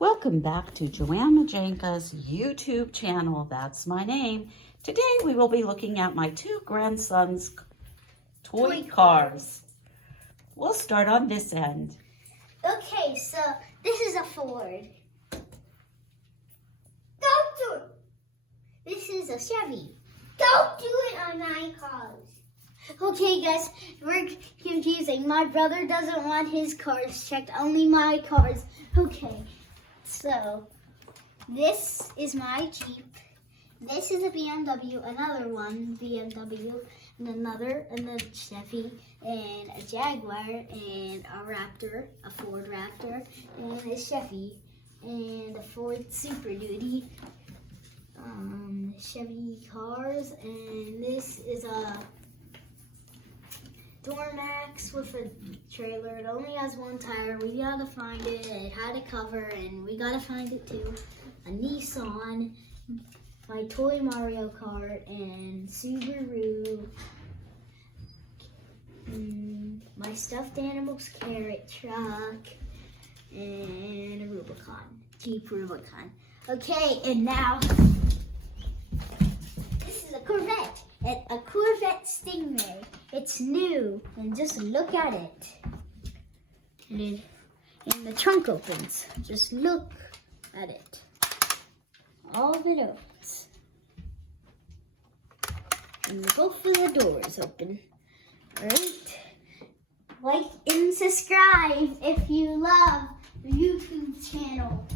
Welcome back to Joanne Majenka's YouTube channel. That's my name. Today we will be looking at my two grandsons' toy cars. We'll start on this end. Okay, so this is a Ford. Don't do it. This is a Chevy. Don't do it on my cars. Okay, guys, we're confusing. My brother doesn't want his cars checked, only my cars. Okay, so this is my Jeep. This is a BMW, another one BMW, and another, and a Chevy, and a Jaguar, and a Raptor, a Ford Raptor, and a Chevy, and a Ford Super Duty, Chevy cars, and this is a Dormax with a trailer. It only has one tire. We gotta find it. It had a cover, and we gotta find it too. A Nissan, my toy Mario Kart, and Subaru. My stuffed animals carrot truck, and a Rubicon, Jeep Rubicon. Okay, and now this is a Corvette. A Corvette Stingray. It's new, and just look at it. And the trunk opens. Just look at it. All of it opens. And both of the doors open. Alright? Like and subscribe if you love the YouTube channel.